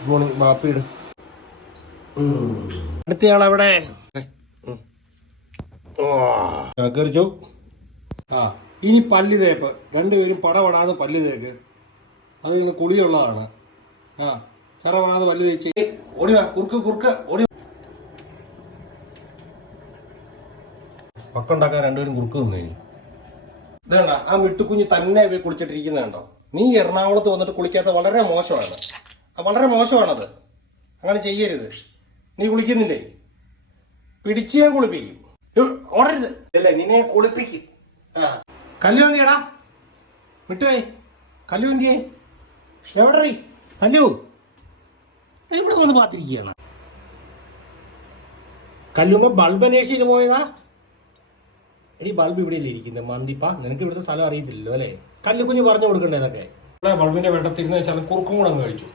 Good morning ബാപ്പിയുടെ അടുത്തയാളെവിടെ കറിച്ചോ. ആ ഇനി പല്ല് തേപ്പ്, രണ്ടുപേരും പടപടാന്ന് പല്ല് തേക്ക്. അത് നിങ്ങൾ കുളിയുള്ളതാണ്. ആ ചറപടാന്ന് പല്ല് തേച്ച് ഓടിവാ, കുറുക്ക് ഓടി. പക്കുണ്ടാക്കാൻ രണ്ടുപേരും കുറുക്ക് തിന്നു. ഇതേണ്ട ആ മിട്ടുകുഞ്ഞ് തന്നെ പോയി കുളിച്ചിട്ടിരിക്കുന്നുണ്ടോ? നീ എറണാകുളത്ത് വന്നിട്ട് കുളിക്കാത്ത വളരെ മോശമാണ്. വളരെ മോശമാണത്. അങ്ങനെ ചെയ്യരുത്. നീ കുളിക്കുന്നില്ലേ? പിടിച്ച് ഞാൻ കുളിപ്പിക്കും. ഓടരുത് അല്ലേ, നിന്നെ കുളിപ്പിക്കും. ആ കല്ലു എന്തിയടാ? വിട്ടുപോയി. കല്ലു എന്തിയേ? എവിടെ കല്ലു? ഇവിടെ വന്ന് പാത്തിരിക്കുകയാണ്. കല്ലുമ്പോ ബൾബ് അന്വേഷിച്ച് പോയതാ? എടി ബൾബ് ഇവിടെ അല്ലേ ഇരിക്കുന്നത് മന്തിപ്പ? നിനക്ക് ഇവിടുത്തെ സ്ഥലം അറിയത്തില്ലല്ലോ അല്ലേ? കല്ലുകുഞ്ഞ് പറഞ്ഞു കൊടുക്കണ്ടേ ഇതൊക്കെ? ബൾബിന്റെ വെട്ടത്തിരുന്ന് വെച്ചാൽ കുറുക്കും കൂടെ അങ്ങ് കഴിച്ചു.